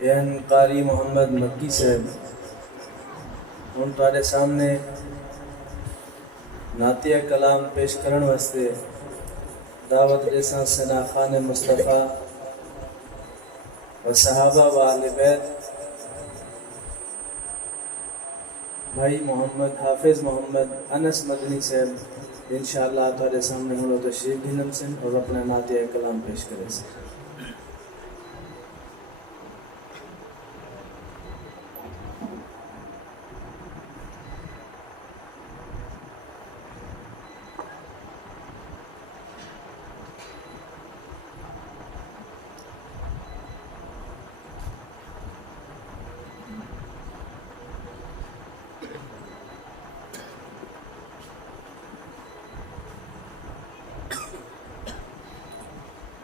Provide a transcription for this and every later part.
N कारी मोहम्मद मक्की साहब हम तुहाडे सामने नातिया कलाम पेश करण वास्ते दावत देसा सना खान मुस्तफ़ा व सहाबा व आले बैत भाई मोहम्मद हाफिज़ मोहम्मद अनस मदनी साहब इंशाअल्लाह तुहाडे सामने हम तशरीफ गिनन सन और अपना नातिया कलाम पेश करें सन।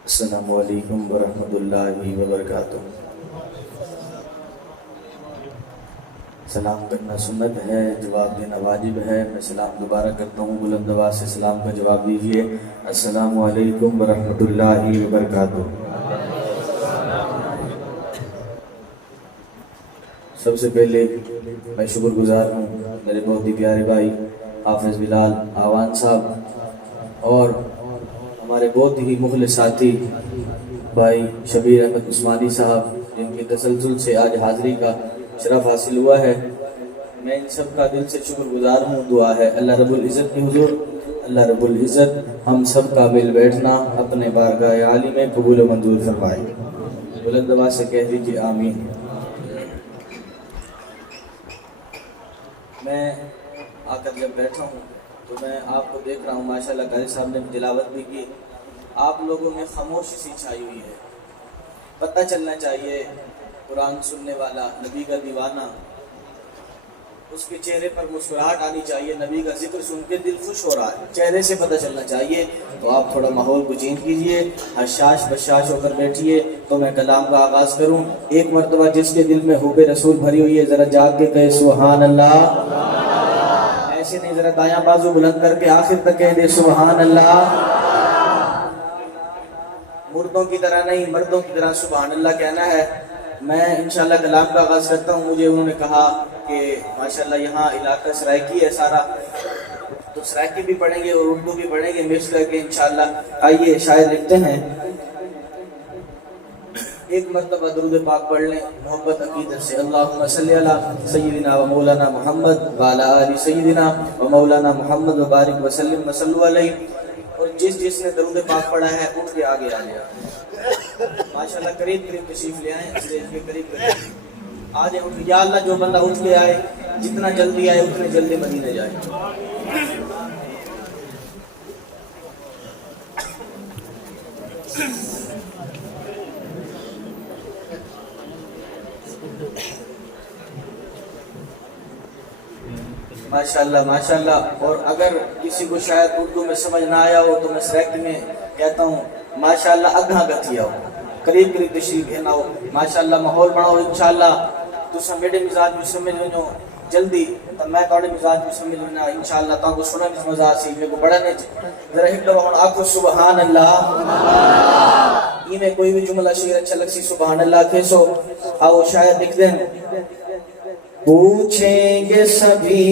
अस्सलामु अलैकुम वरहमतुल्लाहि वबरकातुहू। सलाम करना सुन्नत है, जवाब देना वाजिब है। मैं सलाम दोबारा करता हूँ, बुलंद आवाज़ से सलाम का जवाब दीजिए। अस्सलामु अलैकुम वरहमतुल्लाहि वबरकातुहू। सबसे पहले मैं शुक्रगुजार हूँ मेरे बहुत ही प्यारे भाई हाफिज़ बिलाल आवान साहब और हमारे बहुत ही मुखलिस साथी भाई शबीर अहमद उस्मानी साहब जिनके तसलसल से आज हाज़िरी का शरफ हासिल हुआ है। मैं इन सब का दिल से शुक्रगुजार हूँ। दुआ है अल्लाह रब्बुल इज़्ज़त की हुज़ूर, अल्लाह रब्बुल इज़्ज़त हम सब का मिल बैठना अपने बारगाह आली में कबूल व मंजूर फरमाए। बुलंद आवाज़ से कह दीजिए आमीन। मैं आकर जब बैठा हूँ तो मैं आपको देख रहा हूँ, माशाल्लाह कारी साहब ने तिलावत भी की। आप लोगों में खामोशी सी छाई हुई है। पता चलना चाहिए कुरान सुनने वाला, नबी का दीवाना, उसके चेहरे पर मुस्कुराहट आनी चाहिए। नबी का जिक्र सुन के दिल खुश हो रहा है, चेहरे से पता चलना चाहिए। तो आप थोड़ा माहौल को चेंज कीजिए, हशाश बशाश होकर बैठिए तो मैं कलाम का आगाज़ करूँ। एक मरतबा जिसके दिल में हुब्बे रसूल भरी हुई है ज़रा जाग के कहे सुभान अल्लाह। ऐसे नहीं, ज़रा दायां बाजू बुलंद करके आखिर तक कह दे सुभान अल्लाह। मुर्दों की तरह नहीं, मर्दों की तरह सुभान अल्लाह कहना है। मैं इंशाल्लाह कलाम का आगाज़ करता हूँ। मुझे उन्होंने कहा कि माशाल्लाह यहाँ इलाका सराइकी है सारा, तो सराइकी भी पढ़ेंगे और उर्दू भी पढ़ेंगे मिक्स करके इंशाल्लाह। आइए शायद लिखते हैं, एक मरतबा दुरूद पाक पढ़ लें मोहब्बत अकीदत से। अल्लाहुम्मा सल्ली अला सय्यिदिना व मौलाना मुहम्मद व अला आलि सय्यिदिना व मौलाना मुहम्मद व बारिक व सल्लिम व सल्लु अलैहि। और जिसने दुरूद पाक पढ़ा है उठ के आगे आ गया। माशाल्लाह करीब करीब तशरीफ ले आए, स्टेज के करीब करीब आ जाए। उठ या अल्लाह, जो बंदा उठ के आए जितना जल्दी आए उतने जल्दी मदीने जाए। माशाल्लाह माशाल्लाह। और अगर किसी को शायद उर्दू में समझ ना आया हो तो मैं सरेक्ट में कहता हूँ माशाल्लाह अग्गा गथिया हो, करीब करीब तशरीफ है ना हो। माशाल्लाह माहौल बनाओ इंशाल्लाह। तुसा मेरे मिजाज भी समझ लो जल्दी, तो मैं थोड़े मिजाज भी समझ लेना इंशाल्लाह। तो सुना भी मजा सी मेरे को बड़ा नहीं। जरा एक दफा आखो सुभान अल्लाह। इन्हें कोई भी जुमला शेर अच्छा लगसी सुभान अल्लाह कैसो आओ शायद लिख दें। पूछेंगे सभी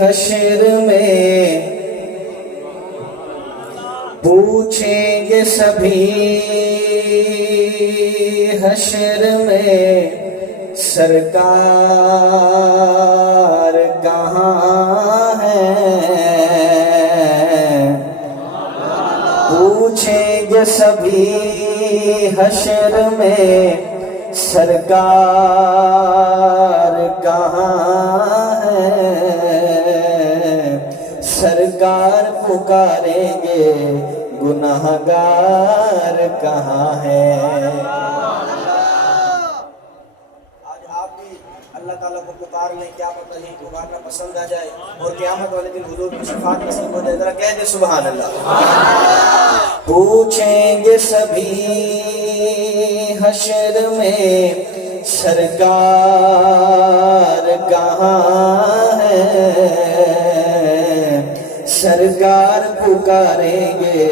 हशर में, पूछेंगे सभी हशर में सरकार कहाँ है। पूछेंगे सभी हशर में सरकार कहाँ है। सरकार पुकारेंगे गुनाहगार कहाँ है। आज आप भी अल्लाह ताला को पुकार लें, क्या पता नहीं पुकारना पसंद आ जाए और क़यामत वाले दिन हुजूर की शफाअत नसीब हो जाए। जरा कह दे सुभान अल्लाह। पूछेंगे सभी हशर में सरकार कहाँ है। सरकार पुकारेंगे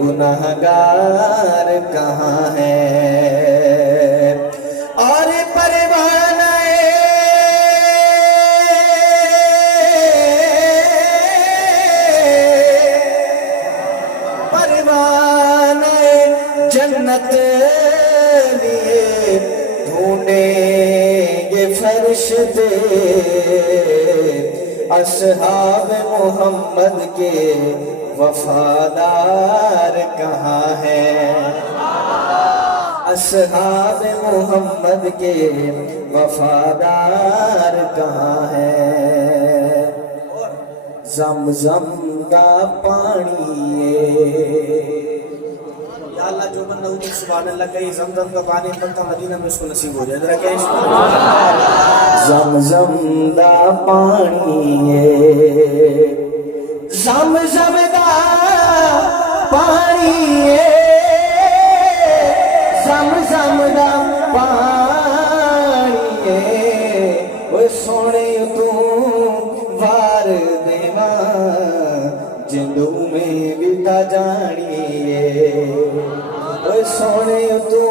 गुनाहगार कहाँ है। और परवाना जन्नत लिए ढूंढेंगे फरिश्ते, असहाब मोहम्मद के वफादार कहाँ हैं। असहाब मोहम्मद के वफादार कहाँ हैं। ज़म-ज़म का पानी या अल्लाह जो बंदा ऊपर सुभान अल्लाह कहे ज़म-ज़म का पानी मक्का मदीना में उसको नसीब हो जाए। जरा क्या ज़म-ज़म का पानी ज़म-ज़म का पानी ज़म-ज़म का पानी वो सोने तू वार देवा जिंदू में बिता जानिए। ओ सोने तू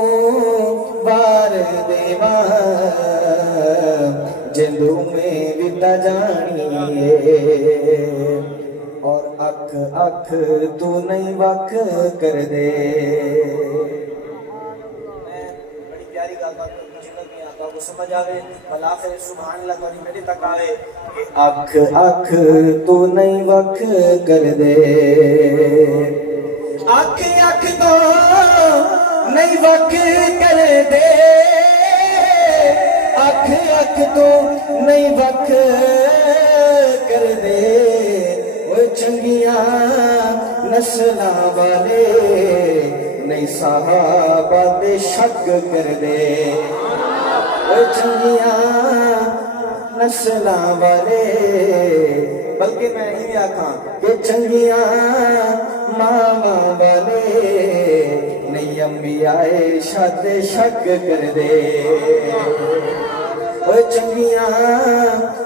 वार देवा जिंदू में बिता जानिए। और अख अख तू नहीं वक कर दे। बड़ी प्यारी बात को समझ आवे कल आखिर सुभान अल्लाह करी मेरे तक आवे कि अख अख तू नहीं वख कर दे। अख अख तो नहीं वख कर दे। अख अख तो नहीं वख कर दे। वो चंगियां नस्लां वाले नहीं सहाबा दे शक कर दे। चंगियां नस्लां वाले बल्कि मैं ये आखां कि चंगियां मावा वाले नहीं अंबियाए शाद शक कर दे। चंगियां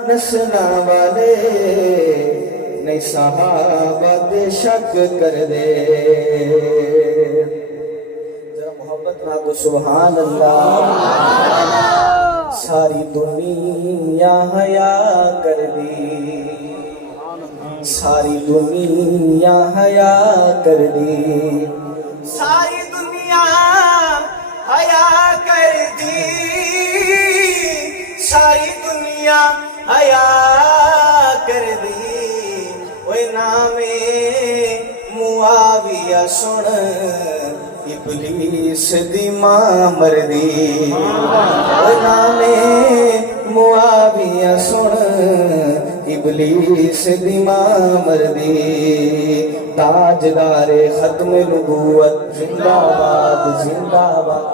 नस्लां वाले नहीं सहाबा दे शक कर दे। जरा मोहब्बत ना तो सुभान अल्लाह। सारी दुनिया हया कर दी। सारी दुनिया हया कर दी। सारी दुनिया हया कर दी। सारी दुनिया हया कर दी। ओए नामे मुआविया सुन इबलीस दी मां मरदी। नामे मुआविया सुन इबलीस दी मां मरदी। ताजदारे खत्म नबूवत जिंदाबाद जिंदाबाद।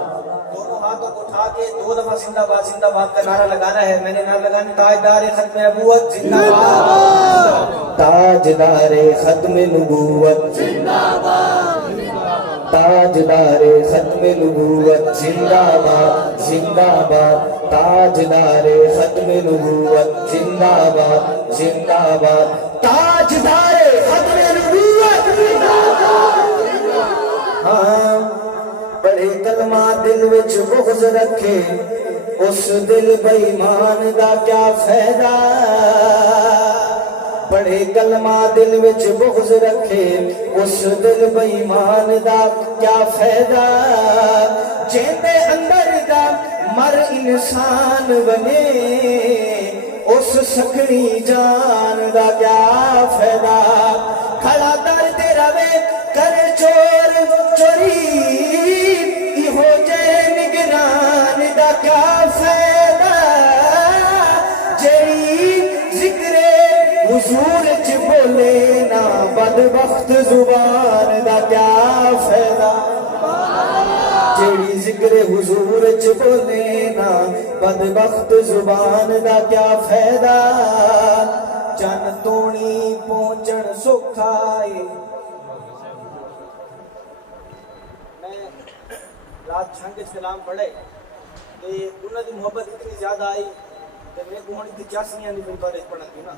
दोनों हाथों को उठा के दो दफा जिंदाबाद जिंदाबाद का नारा लगाना है। मैंने नारा लगाना ताजदारे खत्म नबूवत जिंदाबाद। ताजदारे खत्म नबूवत जिंदाबाद। ताजदारे खत्म नबूवत जिंदाबाद जिंदाबाद। ताजदारे खत्म नबूवत जिंदाबाद जिंदाबाद। ताजदारे खत्म नबूवत जिंदाबाद। हाँ बड़े कलमा दिल विच बुग़्ज़ रखे उस दिल बेईमान दा क्या फायदा। बड़े कलमा दिल विच बुग़्ज़ रखे उस दिल बेईमान दा क्या फायदा। जिंदे अंदर दा मर इंसान बने उस सकनी जान दा क्या फायदा। खड़ा दर ते रवे करे चोर चोरी हो जाए निगरान दा क्या फायदा। जेड़ी जिक्रे हुजूर च बोले ना बदबख्त जुबान दा क्या फायदा। जेड़ी जिक्रे हुजूर च बोले ना बदबख्त जुबान दा क्या फायदा। चन तोणी पहुंचण सौखा है। मैं रात छंग कलाम पढ़े ते उन्हां दी मोहब्बत इतनी ज्यादा आई ते मैं को हुण दी चासियां दी बिन बारे पढ़न दी ना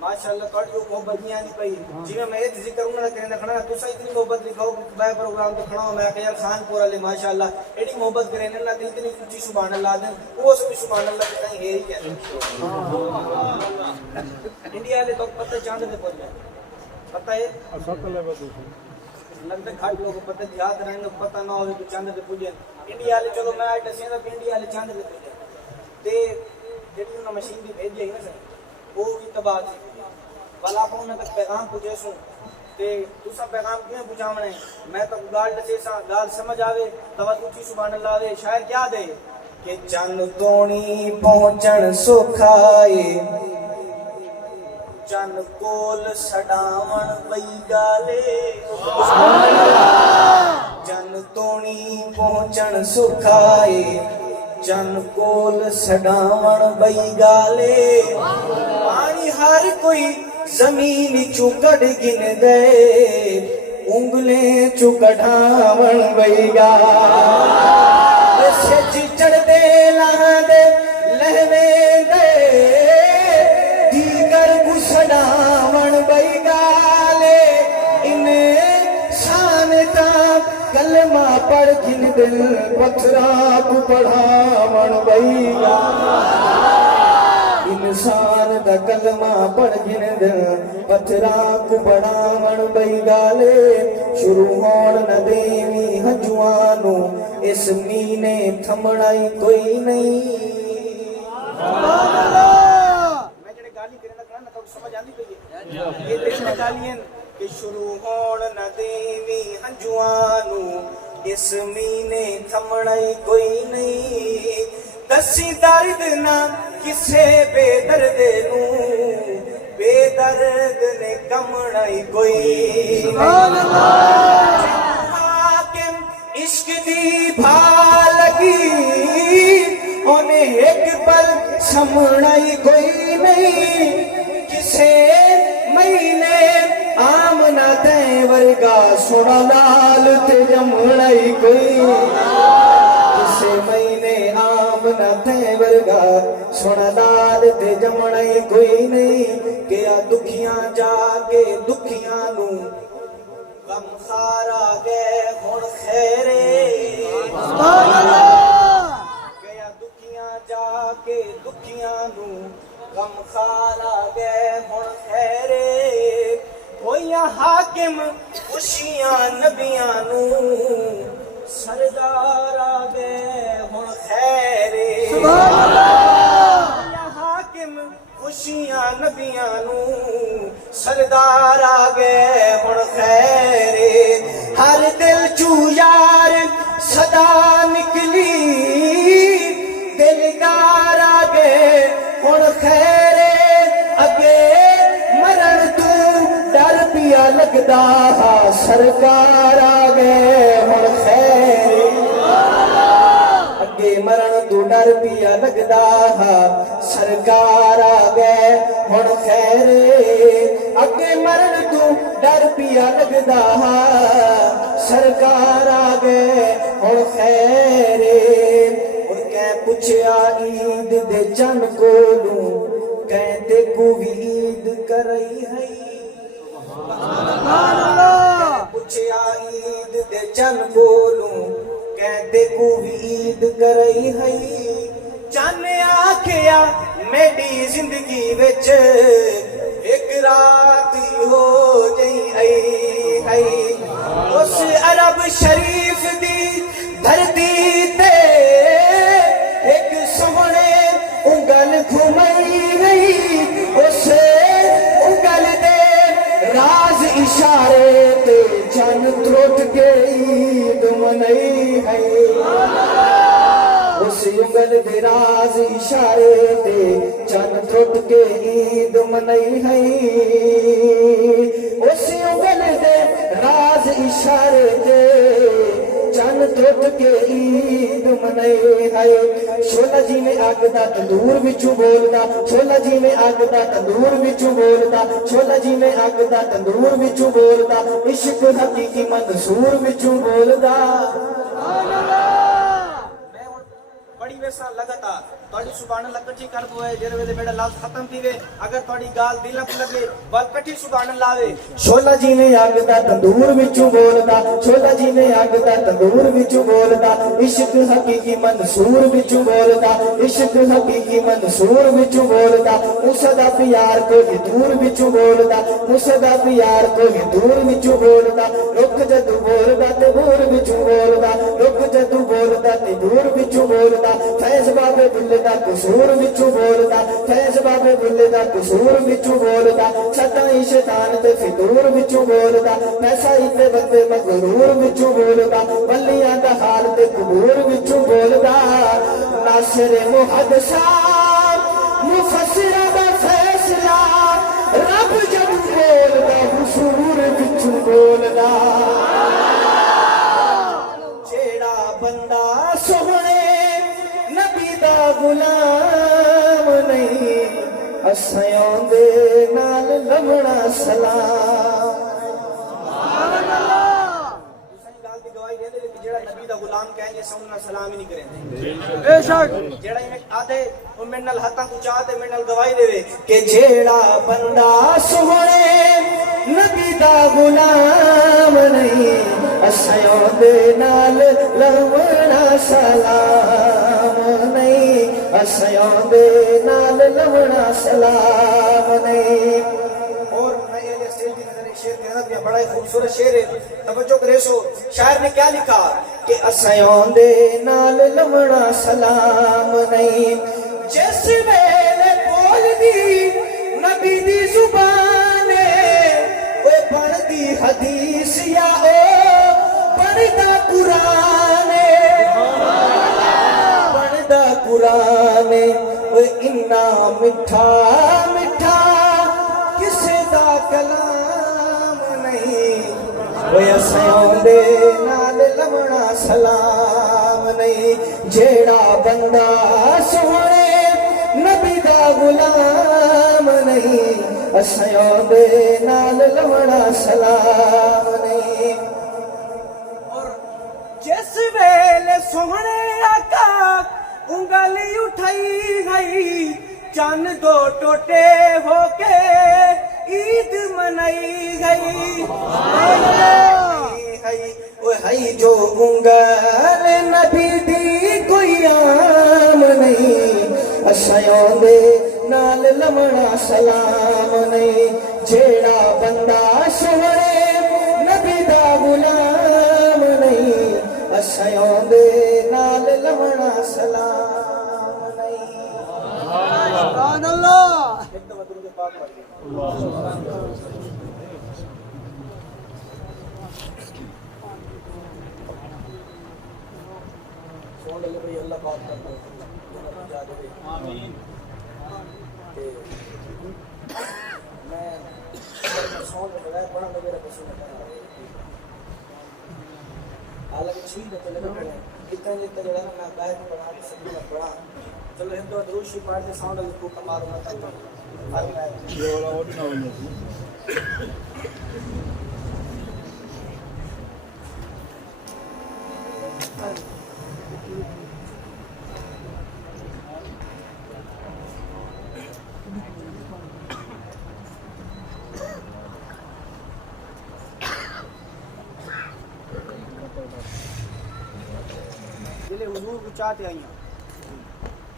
माशाअल्लाह थोड़ी मोहब्बत नहीं आनी पई जिवें मैं ये जिक्र उन्हां दा करना खड़ा तुसा इतनी मोहब्बत लिखाओ मैं प्रोग्राम तो खड़ा मैं कि यार खानपुर वाले माशाअल्लाह एडी मोहब्बत करे ने अल्लाह दी इतनी ऊंची सुभान अल्लाह दे वो सब सुभान अल्लाह की कहीं है ही क्या इंडिया वाले तो पता चांद दे बोल पता है लगता घाट लोग पता याद रहेंगे पता ना हो तो चांद दे पूजे इंडिया वाले चलो मैं आज दसिया था इंडिया वाले चांद दे पूजे ते जेडी उन्हां मशीन दी भेजी है ना सर वो भी तबाह थी वाला आप उन्हें तक पैगाम पूछे सुन ते तुसा पैगाम क्यों पूछावने मैं तो गाल दसे सा गाल समझ आवे तवज्जो की सुभान अल्लाह आवे शायर क्या दे कि चन तोणी पहुंचण सुखाए चन कोल सडावण वई गाले सुभान अल्लाह चन तोणी पहुंचण सुखाए चन कोल सडावण बई गाले पानी हर कोई जमीन चू कढ गिन दे उंगले चू कढावण बई गाले सच चढ़दे लहंदे लहवे दे दीगर को सडावण बई गाले इन शान ता कलमा पढ़ गिन दिल पत्थरा को पढ़ावण बई इंसान दा कलमा पढ़ गिन दिल पत्थरा को पढ़ावण बई गाले शुरू होण न देवी हंजुआनू इस मीने थमणाई कोई नहीं मैं जेड़े गाली करे ना ना तो समझ आंदी पई है ये देखने गालियां कि शुरू होण न देवी हंजुआनू इस मीने थमणाई कोई नहीं दसी दर्द ना किसे बेदर्द नू बेदर्द ने कमणाई कोई हाकिम इश्क दी भा लगी ओने एक पल समणाई कोई नहीं किसे महीने आमना ते वर्गा सोना लाल ते जमणाई कोई किसे महीने आमना ते वर्गा सोना लाल ते जमणाई कोई नहीं क्या दुखियां जाके दुखियां नू गम खारा गए हुण खैरे सुभान अल्लाह क्या दुखियां जाके दुखियां नू गम खारा गए हुण खैरे होया हाकिम खुशियां नबियां नू सरदार आ गए हुण खैरे सुभान अल्लाह होया हाकिम खुशियां नबियां नू सरदार आ गए हुण खैरे हर दिल चू यार सदा निकली दिलदार आ गए हुण खैरे अगे मरण तू डर पिया लगदा सरकार आ गए हुण खैरे अगे मरण तू डर पिया लगदा सरकार आ गए हुण खैरे अगे मरण तू डर पिया लगदा सरकार आ गए हुण खैरे हुण कै पुछया ईद दे चन कोलू कहते को भी ईद करई है पुछया ईद दे चन कोलू कहते को भी ईद करई है चन आखिया मेरी जिंदगी विच एक रात हो गई है उस अरब शरीफ दी धरती ते एक सोहने उंगल घुमई गई उस उंगल दे राज इशारे ते चन त्रुट के ईद मनई है उस उंगल दे राज इशारे ते चन त्रुट के ईद मनई है उस उंगल दे राज इशारे ते चन त्रुट के ईद मनई है शोला जी में अग दा तंदूर विचों बोलदा शोला जी में अग दा तंदूर विचों बोलदा शोला जी में अग दा तंदूर विचों बोलदा इश्क हकीकी मंसूर विचों बोलदा پڑھی ویسا لگاتار تھوڑی سبحان اللہ کٹھی کر دو ہے جے ویلے میرا لفظ ختم تھی وے اگر تھوڑی گال دل نہ لگے بل کٹھی سبحان اللہ وے شولا جی نے اگ دا تندور وچوں بولدا شولا جی نے اگ دا تندور وچوں بولدا عشق حقیقی منصور وچوں بولدا عشق حقیقی منصور وچوں بولدا موسیٰ دا پیار کوئی دور وچوں بولدا موسیٰ دا پیار کوئی دور وچوں بولدا رک جدوں بولدا تے دور وچوں بولدا رک جدوں بولدا تے دور وچوں بولدا فیض بابے بلے دا قصور وچوں بولدا فیض بابے بلے دا قصور وچوں بولدا چھٹا شیطان تے فطور وچوں بولدا پیسہ تے بندے مغرور وچوں بولدا بلیاں دا حال تے قبور وچوں بولدا ناصر محدثہ مفسر دا فیصلہ رب جب بولدا حضور وچوں بولدا جیڑا بندہ سوہنے نبی دا غلام نہیں اسیوں دے نال لمنا سلام سبحان اللہ صحیح گال دی گواہی دے دے کہ جڑا نبی دا غلام کہیں گے سمنا سلام ہی نہیں کریں بے شک جڑا ایک آدھے او من نال ہتھاں کو چاہتے من نال گواہی دے کہ جیڑا بندہ سوہنے نبی دا غلام نہیں اسیوں دے نال لمنا سلام نہیں اسیوں دے نال لمنا سلام نہیں اور میں یہ اسٹیج کی نظر ایک شعر کہنا دیا بڑا ہی خوبصورت شعر ہے توجہ کرے سو شاعر نے کیا لکھا کہ اسیوں دے نال لمنا سلام نہیں جس ویلے بول دی نبی دی زبان او بن دی حدیث یا او بندا قرآن بندا قرآن او اتنا میٹھا میٹھا کسے دا کلام نہیں او اسیوں دے نال لمنا سلام نہیں جیڑا بندہ سونے نبی دا غلام نہیں اسیوں دے نال لمنا سلام نہیں اور جس ویلے سونے آقا انگلی اٹھائی گئی چند دو ٹوٹے ہو کے عید منائی گئی ہے جو انگل نبی دی کوئی عام نہیں اسیوں دے نال لمنا سلام نہیں جیڑا بندہ سونے نبی دا غلام نہیں اسیوں دے نال لمنا سلام نہیں سبحان اللہ ایک دفعہ درود پاک پڑھ لیں سون لگے بھئی اللہ پاک کرتا ہے آمین میں سون لگے بڑا میرا پسند ہے حالانکہ چھین تو لگے پڑے اتنا جتنا جڑا میں قائد بنا کے سب میں پڑھا چلو ہم تو دروش ہی پڑھتے ساؤنڈ لگے کو کمار ہوتا ہے یہ والا اور نہ ہونا دل حضور کو چاہتے آئیاں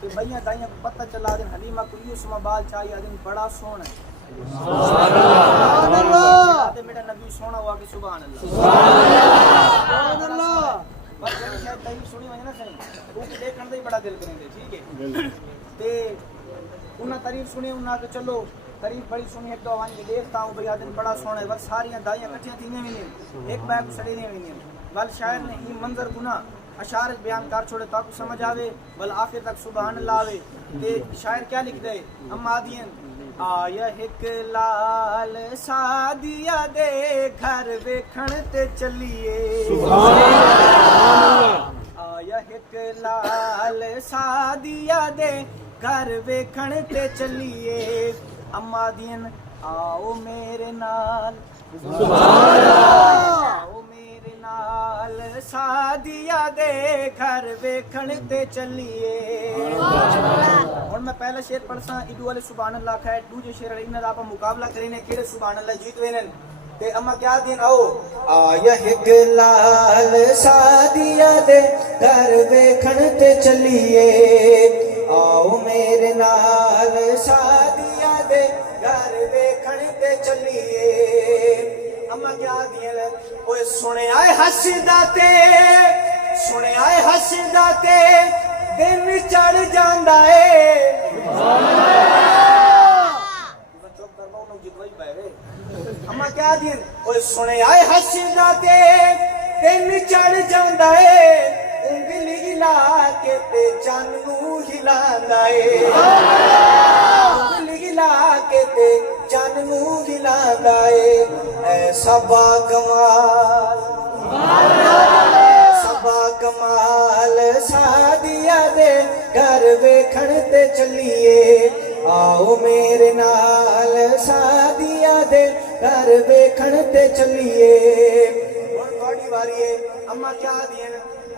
کہ بھائیاں دائیاں کو پتہ چلا دیں حلیمہ کو یہ اسمہ بال چاہیے دیں بڑا سونا ہے سبحان اللہ میرا نبی سونا ہوا کہ سبحان اللہ سبحان اللہ بس میں شاید تعریف سنی وجہ نہ سہیں وہ دیکھنے دے بڑا دل کریں دے ٹھیک ہے تے انہاں تعریف سنی انہاں کہ چلو تعریف بڑی سنی ایک دو آوانی میں دیکھتا ہوں بھئی آدن بڑا سونا ہے بس ساریاں دائیاں کٹھیاں تھینے بھی نہیں ایک بیگ کو سڑی نہیں بھی نہیں بل شاعر نے ہی منظر گناہ اشعار بیان کر چھوڑے تاکہ سمجھ آوے بل آخر تک سبحان اللہ آوے تے شاعر کیا لکھ دے اما دین آیا ایک لال سادیا دے گھر ویکھن تے چلیے سبحان اللہ آیا ایک لال سادیا دے گھر ویکھن تے چلیے اما دین آؤ میرے نال سبحان اللہ آؤ میرے نال लाल सादिया दे घर वेखण ते चलिए हुण मैं पहला शेर पढ़सा इदू वाले सुभान अल्लाह है दूजे शेर वाले इन्हां दा आपां मुकाबला करीने केड़े सुभान अल्लाह जीत वेनन ते अम्मा क्या दिन आओ आया हिक लाल सादिया दे घर वेखण ते चलिए आओ मेरे नाल सादिया दे घर वेखण ते चलिए अम्मा क्या दिए ओए सुने आए हसदा ते दिन चढ़ जांदा ए चुप कर पाओ लोग जितवाई पाए अम्मा क्या दिए ओए सुने आए हसदा ते दिन चढ़ जांदा ए उंगली हिला के ते चन्न नूं हिलांदा ए उंगली हिला के ते चन्न नूं हिलांदा ए ऐसा कमाल सादिया दे घर वेखण ते चलिए आओ मेरे नाल सादिया दे घर वेखण ते चलिए हुण तुहाडी वारी है अम्मा क्या दियन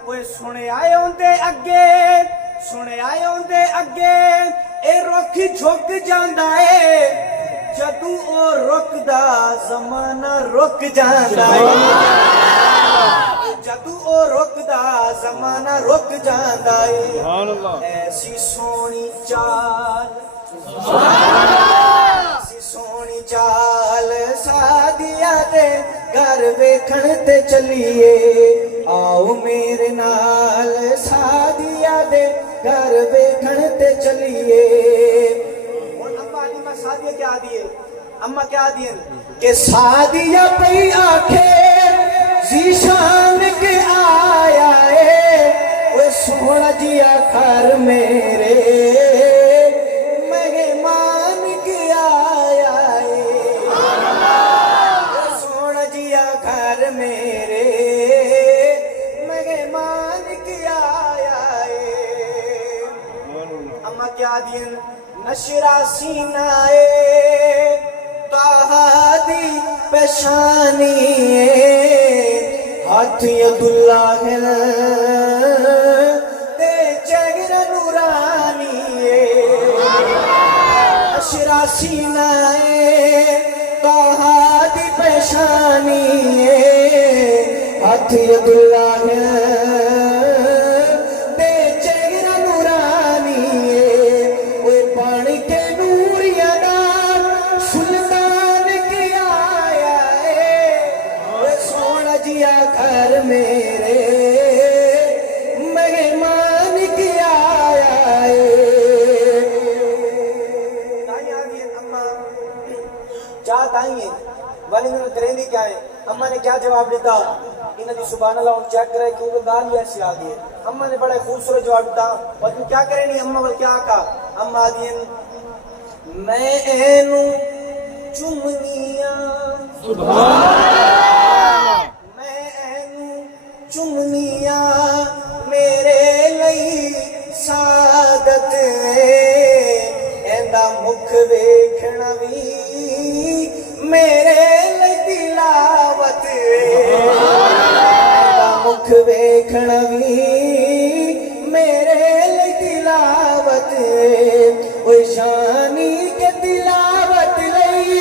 ओए सुने आए होंदे अगे ए रुख झुक जांदा ए जदू ओ रुकदा ज़माना रुक जांदा ए जदू ओ रुकदा ज़माना रुक जांदा ए ऐसी सोनी चाल सादिया दे घर वेखण ते चलिए आओ मेरे नाल सादिया दे घर वेखण ते चलिए सादिया क्या दिए अम्मा क्या दिए के सादिया पई आखे जीशान के आया ए वो सोहना जिया घर मेरे मेहमान के आया ए वो सोहना जिया घर मेरे मेहमान के आया ए अम्मा क्या दिए नशरा सीनाए ताहादी पेशानी हाथ अब्दुल्ला है ते चेहरा नूरानी नशरा सीनाए ताहादी पेशानी हाथ अब्दुल्ला है घर मेरे मेहमान की आया अम्मा क्या ताई वाली में करेंदी क्या है अम्मा ने क्या जवाब देता इन्हें दी सुभान अल्लाह चेक करे क्योंकि गाल ऐसी आ गई अम्मा ने बड़ा खूबसूरत जवाब दिया और तुम क्या करेनी अम्मा बोल क्या कहा अम्मा दी मैं एनू चुमनिया चुमनिया मेरे लई सादत एंदा मुख वेखना भी मेरे लई दिलावत एंदा मुख वेखना भी मेरे लई दिलावत ओ शानी के दिलावत लई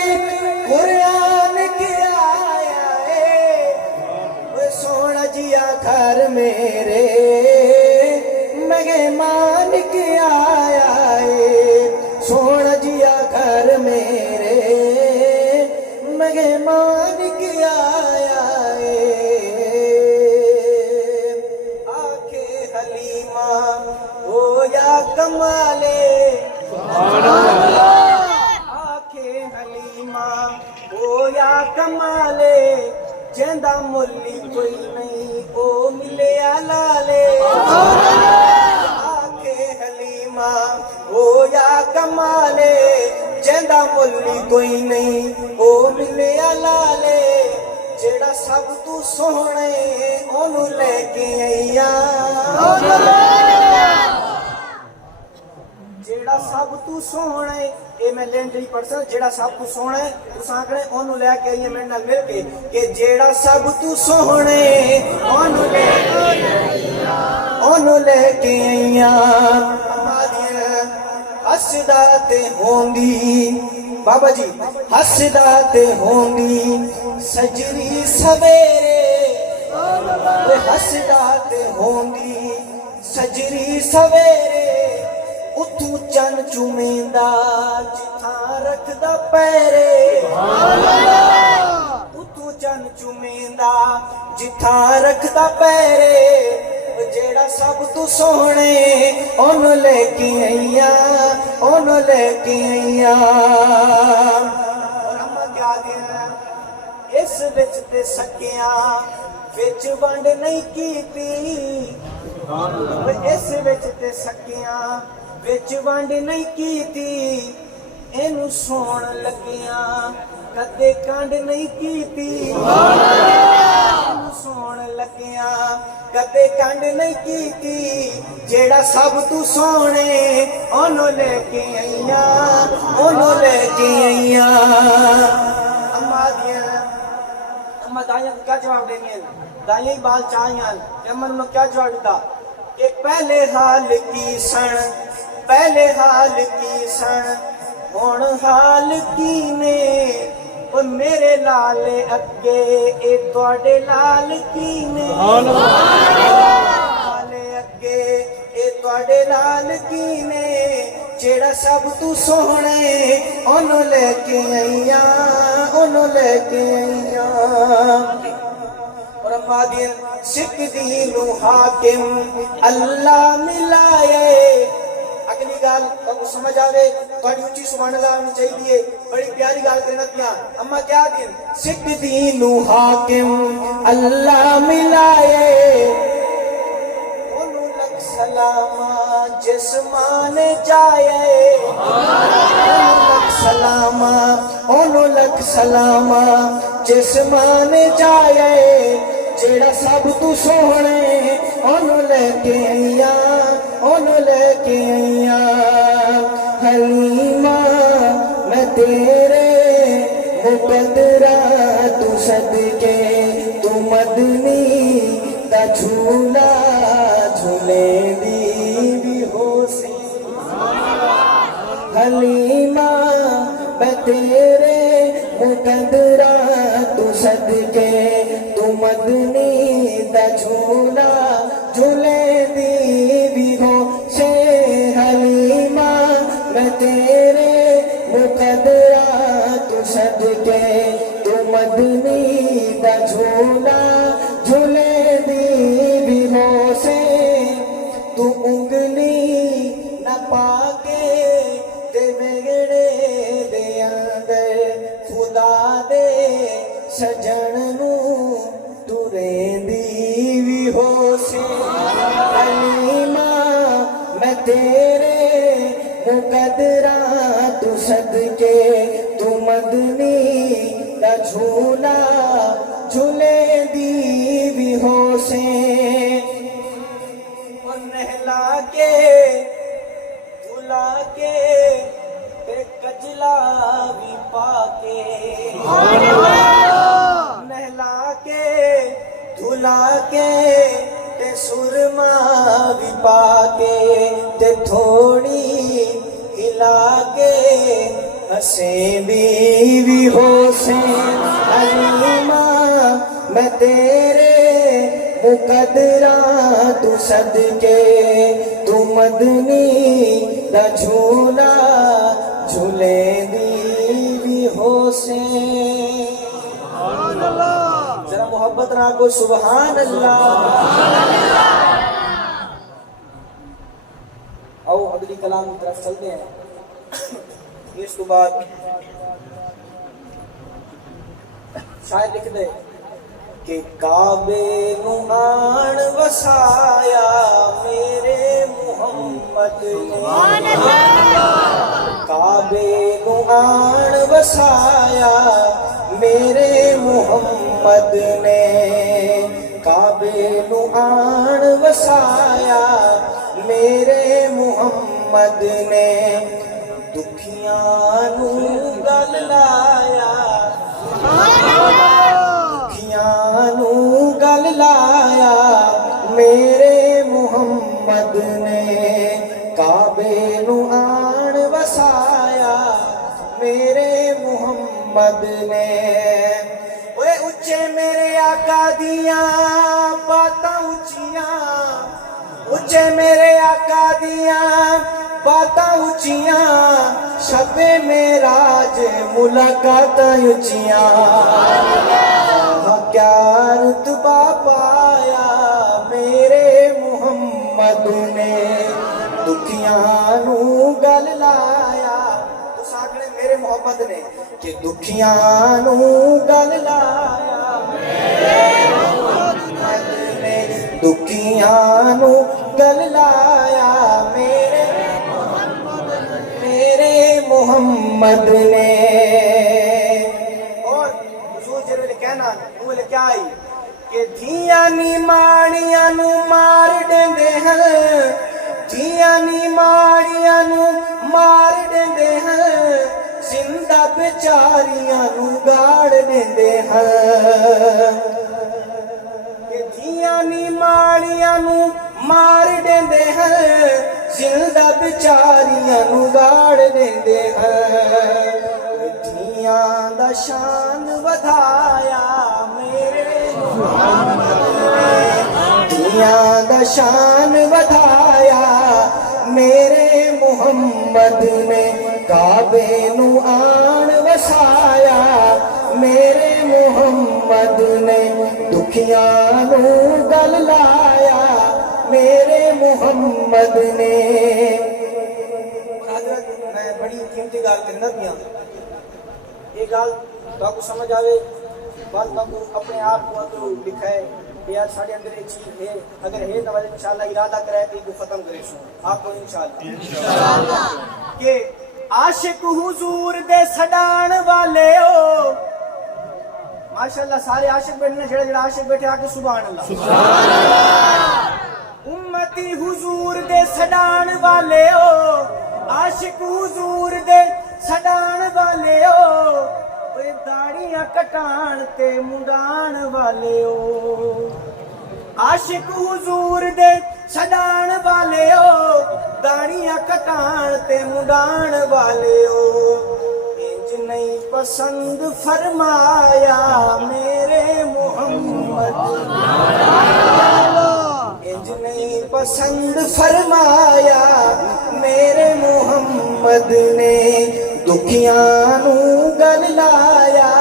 कुरान के आया है सोना जिया घर मेरे मेहमान के आया है सोना जिया घर मेरे मेहमान के आया है आखे हलीमा हो या कमाले आखे हलीमा हो या कमाले जेंदा मुल्ली कोई नहीं ओ मिले लाले आखे हलीमा ओ या कमाले जेंदा मुल्ली कोई नहीं ओ मिले लाले जेड़ा सब तू सोहणे ओनू लेके आईया जेड़ा سب تو سونا ہے اے میں لین دی پرسن جیڑا سب تو سونا ہے تساں آکھنے اونوں لے کے آئیے میرے نال مل کے کہ جیڑا سب تو سونا ہے اونوں لے کے آئیاں ہماریاں ہسدا تے ہوندی بابا جی ہسدا تے ہوندی سجری سویرے ہسدا تے ہوندی سجری سویرے اتو چن چومیندا جتھاں رکھدا پیرے اتو چن چومیندا جتھاں رکھدا پیرے جیڑا سب تو سونے اونوں لے کے آئیاں اونوں لے کے آئیاں اور اما کیا دیا اس وچ تے سکیاں وچ ونڈ نہیں کیتی اس وچ تے سکیاں وچ ونڈ نہیں کیتی اینو سون لگیاں کدے کنڈ نہیں کیتی اینو سون لگیاں کدے کنڈ نہیں کیتی جیڑا سب تو سونے اونوں لے کے آئیاں اونوں لے کے آئیاں اما دیاں اما دائیاں کو کیا جواب دینی ہے دائیاں ہی بال چاہیاں امن میں کیا جواب دیتا کہ پہلے حال کی سن پہلے حال کی سن ہن حال کی نے او میرے لال اگے اے تواڈے لال کی نے لال اگے اے تواڈے لال کی نے جیڑا سب تو سونے اونوں لے کے آئیاں اونوں لے کے آئیاں اور اما دین سکھ دینو حاکم اللہ ملائے اگلی گال تو سمجھ آوے تھوڑی اونچی سبحان اللہ ہونی چاہیے بڑی پیاری گال کرنا پیا اما کیا دین سکھ دینو حاکم اللہ ملائے اونوں لکھ سلاما جسمان جائے اونوں لکھ سلاما اونوں لکھ سلاما جسمان جائے جیڑا سب تو سونے اونوں لے کے آئیاں اونوں لے کے آئیاں حلیمہ میں تیرے مقدرہ تو صدقے تو مدنی دا جھولا جھولے دی بھی ہو سی حلیمہ میں تیرے مقدرہ تو صدقے تو مدنی دا جھولا جھولے دی بھی ہو سے حلیمہ میں تیرے مقدرہ تو صدقے تو مدنی دا جھولا جھولے دی بھی ہو سے تو انگلی نہ پاکے تے میرے دے اندر خدا دے سجن نو تورے دی بھی ہو سی حلیمہ میں تیرے مقدرہ تو صدقے تو مدنی دا جھولا جھولے دی بھی ہو سے اور نہلا کے دھلا کے تے کجلا بھی پا کے نہلا کے دھلا کے تے سرما بھی پا کے تے تھوڑی ہلا کے ہنسے بھی ہو سے حلیمہ میں تیرے مقدرہ تو صدقے تو مدنی دا جھولا جھولے دی بھی ہو سے ذرا محبت نہ کو سبحان اللہ آؤ اگلی کلام کی طرف چلتے ہیں اس کے بعد شاعر لکھ دے کہ کعبے نو آن وسایا میرے محمد نے کعبے نو آن وسایا میرے محمد نے کعبے نو آن وسایا میرے محمد ਮੁਹੰਮਦ ਨੇ ਦੁਖੀਆਂ ਨੂੰ ਗਲ ਲਾਇਆ ਦੁਖੀਆਂ ਨੂੰ ਗਲ ਲਾਇਆ ਮੇਰੇ ਮੁਹੰਮਦ ਨੇ ਕਾਬੇ ਨੂੰ ਆਣ ਵਸਾਇਆ ਮੇਰੇ ਮੁਹੰਮਦ ਨੇ ਓਏ ਉੱਚੇ ਮੇਰੇ ਆਕਾ ਦੀਆਂ ਬਾਤਾਂ ਉੱਚੀਆਂ ਉੱਚੇ ਮੇਰੇ ਆਕਾ ਦੀਆਂ ਬਾਤਾਂ ਉੱਚੀਆਂ ਸ਼ਬੇ ਮੇਰਾਜ ਮੁਲਾਕਾਤਾਂ ਉੱਚੀਆਂ ਕਿਆ ਰਤਬਾ ਪਾਇਆ ਮੇਰੇ ਮੁਹੰਮਦ ਨੇ ਦੁਖੀਆਂ ਨੂੰ ਗਲ ਲਾਇਆ ਤੁਸੀਂ ਆਖਣੇ ਮੇਰੇ ਮੁਹੰਮਦ ਨੇ ਕਿ ਦੁਖੀਆਂ ਨੂੰ ਗਲ ਲਾਇਆ ਮੇਰੇ ਮੁਹੰਮਦ ਨੇ ਦੁਖੀਆਂ ਨੂੰ ਗਲ ਲਾਇਆ ਮੇਰੇ ਮੁਹੰਮਦ ਨੇ ਔਰ ਹੁਜ਼ੂਰ ਜਿਹੜੇ ਕਹਿਣਾ ਉਹ ਲਿਖਿਆ ਆਈ ਕਿ ਧੀਆਂ ਨੀ ਮਾਣੀਆਂ ਨੂੰ ਮਾਰ ਦਿੰਦੇ ਹਨ ਧੀਆਂ ਨੀ ਮਾਣੀਆਂ ਨੂੰ ਮਾਰ ਦਿੰਦੇ ਹਨ ਜ਼ਿੰਦਾ ਵਿਚਾਰੀਆਂ ਨੂੰ ਗਾੜ ਦਿੰਦੇ ਹਨ ਕਿ ਧੀਆਂ ਨੀ ਮਾਣੀਆਂ ਨੂੰ ਮਾਰ ਦਿੰਦੇ ਹਨ ਜ਼ਿੰਦਾ ਵਿਚਾਰੀਆਂ ਨੂੰ ਗਾੜ ਦਿੰਦੇ ਹਨ ਧੀਆਂ ਦਾ ਸ਼ਾਨ ਵਧਾਇਆ ਮੇਰੇ ਮੁਹੰਮਦ ਨੇ ਧੀਆਂ ਦਾ ਸ਼ਾਨ ਵਧਾਇਆ ਮੇਰੇ ਮੁਹੰਮਦ ਨੇ ਕਾਬੇ ਨੂੰ ਆਣ ਵਸਾਇਆ ਮੇਰੇ ਮੁਹੰਮਦ ਨੇ ਦੁਖੀਆਂ ਨੂੰ ਗਲ ਲਾਇਆ ਮੇਰੇ ਮੁਹੰਮਦ ਨੇ حضرت میں بڑی قیمتی گل کرنا پیا یہ گل تاکو سمجھ آوے بات تاکو اپنے آپ کو تو لکھا ہے کہ یار ساڑھے اندر ایک چیز ہے اگر ہے تو انشاءاللہ ارادہ کرے تو یہ ختم کرے سو آپ کو انشاءاللہ کہ عاشق حضور دے سڈان والے ہو ماشاءاللہ سارے عاشق بیٹھنے جڑا جڑا عاشق بیٹھے آ کے سبحان اللہ امتی حضور دے سڈان والے ہو عاشق حضور دے سڈان والے ہو داڑیاں کٹان تے منڈان والے ہو عاشق حضور دے سڈان والے ہو داڑیاں کٹان تے منڈان والے ہو انج نہیں پسند فرمایا میرے محمد انج نہیں پسند فرمایا میرے محمد نے دکھیاں نو گل لایا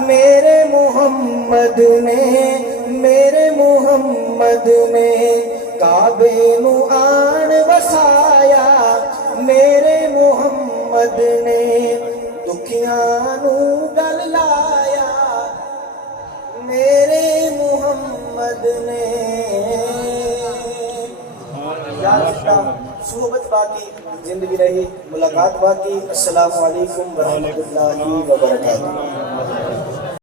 میرے محمد نے میرے محمد نے کعبے نو آن وسایا میرے محمد نے دکھیاں نو گل لایا میرے محمد نے صحبت باقی زندگی رہی ملاقات باقی السلام علیکم ورحمۃ اللہ وبرکاتہ